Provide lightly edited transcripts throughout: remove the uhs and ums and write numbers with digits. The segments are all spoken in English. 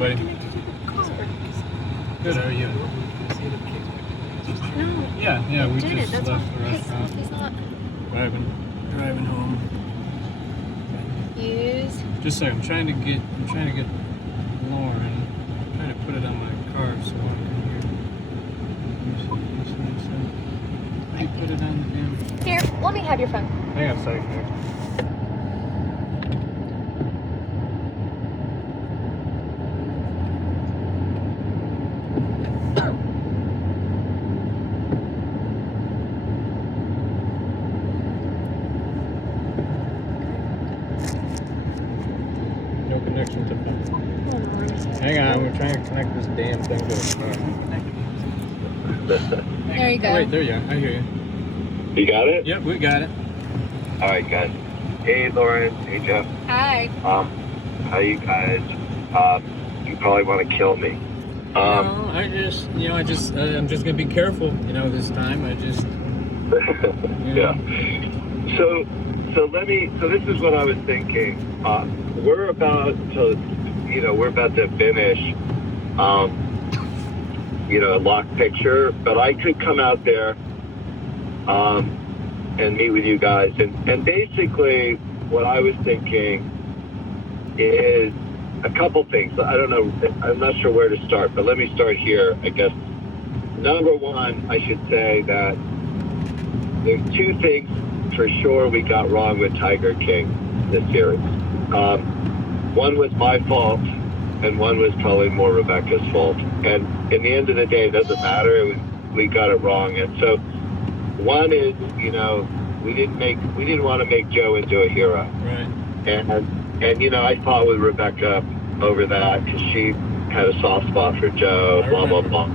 buddy? Good, how are you? No. Yeah, we just That's left why the restaurant. He's not. Driving home. Use. Just a second, I'm trying to get Lauren. I'm trying to put it on my car so I can hear. I put it on the damn. Here, let me have your phone. Hang on a second here. No connection to phone. Hang on, we're trying to connect this damn thing to the car. There you go. Wait, there you are. I hear you. You got it? Yep, we got it. All right, guys. Hey, Lauren. Hey, Jeff. Hi. How you guys? You probably want to kill me. No, I'm just gonna be careful, this time. Yeah. So this is what I was thinking. We're about to finish, a lock picture, but I could come out there, and meet with you guys. And basically what I was thinking is a couple things. I don't know, I'm not sure where to start, but let me start here, I guess. Number one, I should say that there's two things for sure we got wrong with Tiger King this series. One was my fault, and one was probably more Rebecca's fault. And in the end of the day, it doesn't matter. We got it wrong. And so one is, we didn't want to make Joe into a hero. Right. And I fought with Rebecca over that because she had a soft spot for Joe, blah, blah, blah.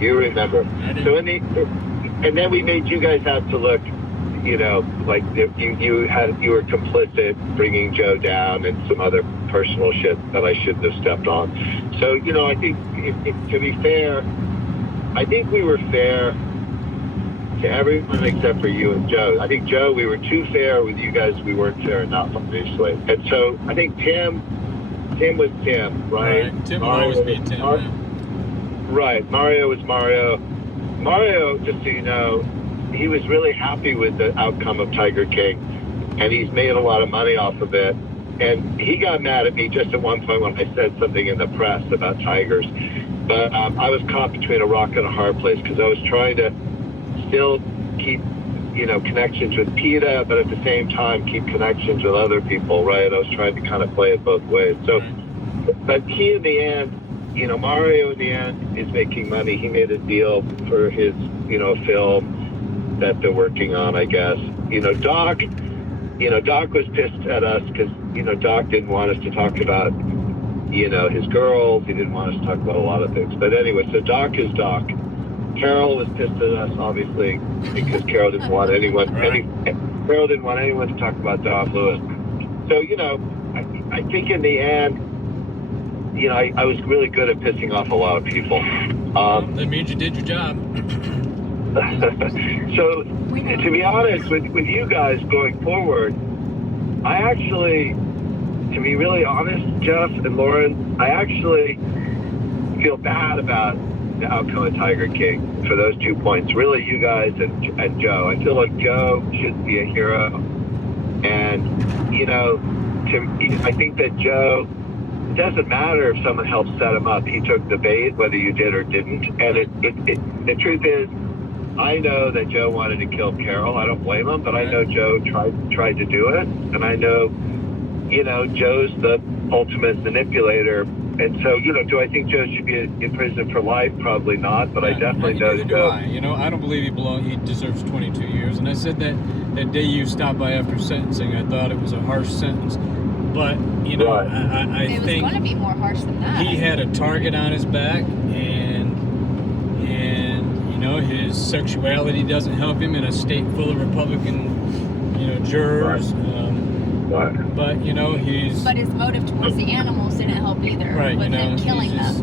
You remember. So and then we made you guys have to look, like you were complicit bringing Joe down and some other personal shit that I shouldn't have stepped on. So, I think to be fair, I think we were fair to everyone except for you and Joe. I think Joe, we were too fair. With you guys, we weren't fair enough, obviously. And so I think Tim was Tim, right? Tim will always be Tim. Right. Mario was Mario. Mario, just so you know, he was really happy with the outcome of Tiger King, and he's made a lot of money off of it. And he got mad at me just at one point when I said something in the press about tigers. But I was caught between a rock and a hard place because I was trying to still keep, connections with PETA, but at the same time keep connections with other people, right? I was trying to kind of play it both ways. So, but he in the end, Mario in the end is making money. He made a deal for his, film that they're working on, I guess. Doc was pissed at us because, Doc didn't want us to talk about, his girls. He didn't want us to talk about a lot of things. But anyway, so Doc is Doc. Carole was pissed at us, obviously, because Carole didn't want anyone to talk about Don Lewis. So, I think in the end, I was really good at pissing off a lot of people. That means you did your job. So, to be honest, with you guys going forward, I actually, to be really honest, Jeff and Lauren, I actually feel bad about the outcome of Tiger King for those 2 points. Really, you guys and Joe. I feel like Joe should be a hero. And, I think that Joe, it doesn't matter if someone helped set him up. He took the bait, whether you did or didn't. And the truth is, I know that Joe wanted to kill Carole. I don't blame him, but I know Joe tried to do it. And I know, Joe's the ultimate manipulator. And so, do I think Joe should be in prison for life? Probably not, but I definitely know Joe. I don't believe he deserves 22 years. And I said that day you stopped by after sentencing, I thought it was a harsh sentence. But, I it think was going to be more harsh than that. He had a target on his back, and his sexuality doesn't help him in a state full of Republican, jurors. Right. But But his motive towards the animals didn't help either. Right. With him killing them.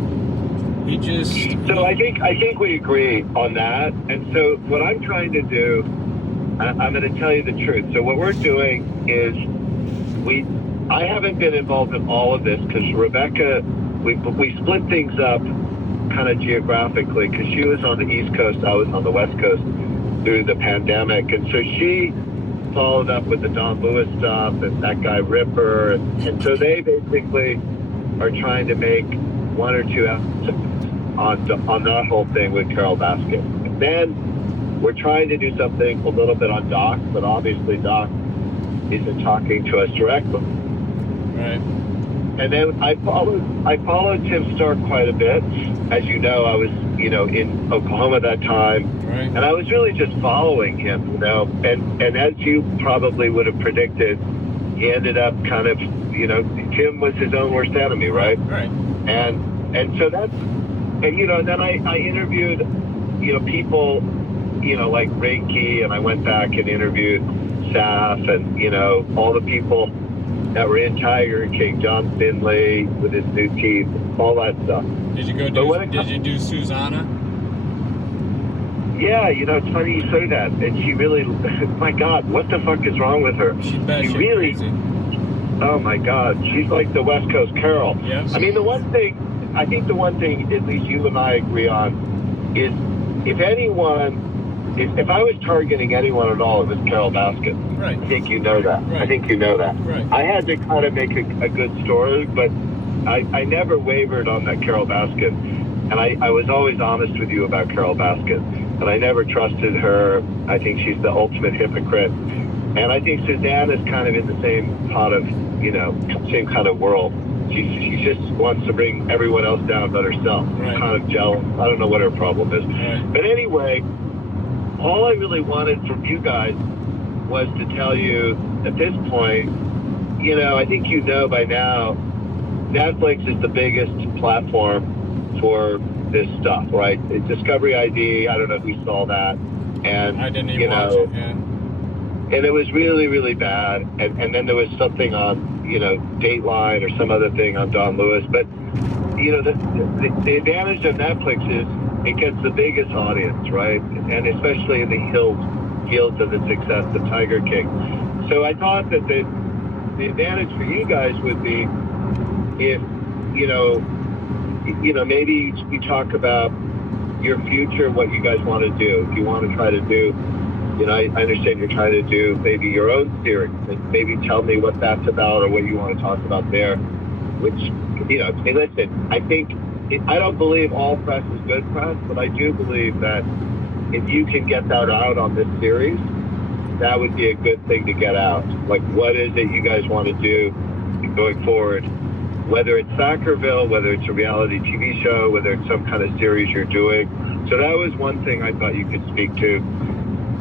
So I think we agree on that. And so what I'm trying to do, I'm going to tell you the truth. So what we're doing is I haven't been involved in all of this because Rebecca we split things up kind of geographically because she was on the East Coast, I was on the West Coast through the pandemic, and so she followed up with the Don Lewis stuff and that guy Ripper, and so they basically are trying to make one or two episodes on that whole thing with Carole Baskin. And then we're trying to do something a little bit on Doc, but obviously Doc isn't talking to us directly. Right. And then I followed Tim Stark quite a bit. As you know, I was, in Oklahoma at that time. Right. And I was really just following him, And as you probably would have predicted, he ended up kind of, Tim was his own worst enemy, right? Right. And so that's, and then I interviewed, people, like Reiki, and I went back and interviewed Saf and, all the people that were in Tiger King, John Finley with his new teeth, all that stuff. Did you do Susanna? Yeah, it's funny you say that. And she really, my God, what the fuck is wrong with her? She's bad. She really, crazy. oh my God, she's like the West Coast Carole. Yes. I mean, I think the one thing, at least you and I agree on, is if I was targeting anyone at all, it was Carole Baskin. Right. I think you know that. Right. I think you know that. Right. I had to kind of make a good story, but I never wavered on that Carole Baskin. And I was always honest with you about Carole Baskin. And I never trusted her. I think she's the ultimate hypocrite. And I think Suzanne is kind of in the same pot of, same kind of world. She just wants to bring everyone else down but herself. Right. Kind of jealous. I don't know what her problem is. Right. But anyway, all I really wanted from you guys was to tell you at this point, I think by now, Netflix is the biggest platform for this stuff, right? It's Discovery ID. I don't know if you saw that. And I didn't even watch it, yeah. And it was really, really bad. And then there was something on, Dateline or some other thing on Don Lewis. But, the advantage of Netflix is it gets the biggest audience, right? And especially in the heels of the success of Tiger King. So I thought that the advantage for you guys would be if, maybe you talk about your future, what you guys want to do. If you want to try to do, I understand you're trying to do maybe your own series, and maybe tell me what that's about or what you want to talk about there. Which, listen, I don't believe all press is good press, but I do believe that if you can get that out on this series, that would be a good thing to get out. Like, what is it you guys want to do going forward? Whether it's Sackerville, whether it's a reality TV show, whether it's some kind of series you're doing. So that was one thing I thought you could speak to.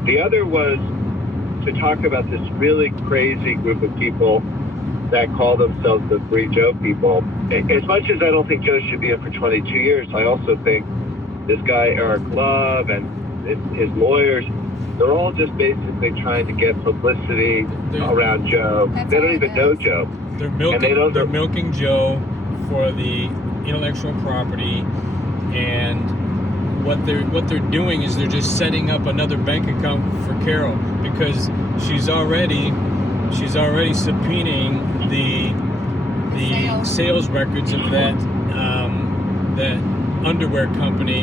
The other was to talk about this really crazy group of people that call themselves the Free Joe people. As much as I don't think Joe should be in for 22 years, I also think this guy, Eric Love, and his lawyers, they're all just basically trying to get publicity around Joe. They don't even know Joe. They're milking Joe for the intellectual property, and what they're doing is they're just setting up another bank account for Carole because she's already subpoenaing the sales records of that underwear company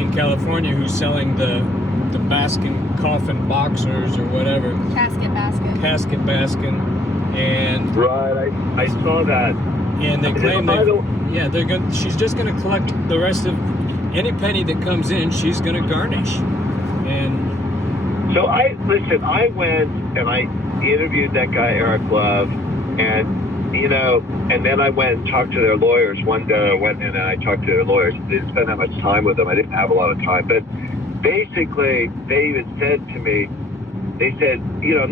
in California who's selling the Baskin coffin boxers or whatever. Casket Baskin. And right, I saw that. And they claim she's just gonna collect the rest of any penny that comes in. She's gonna garnish. And so I went and I interviewed that guy Eric Love, and and then I went and talked to their lawyers. One day I went in and I talked to their lawyers. I didn't spend that much time with them. I didn't have a lot of time, but basically they even said to me, they said,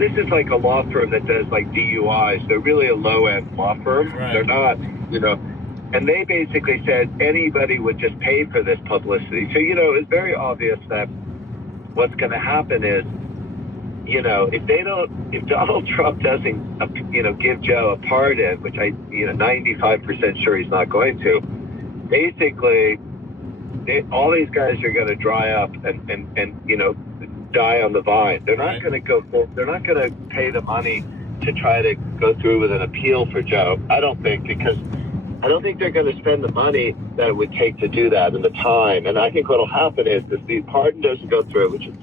this is like a law firm that does like DUIs. They're really a low-end law firm. Right. They're not, and they basically said anybody would just pay for this publicity. So, it's very obvious that what's going to happen is, if Donald Trump doesn't, give Joe a pardon, which 95% sure he's not going to, basically, all these guys are going to dry up and die on the vine. They're not going to they're not going to pay the money to try to go through with an appeal for Joe. I don't think, because I don't think they're going to spend the money that it would take to do that and the time. And I think what will happen is if the pardon doesn't go through, which is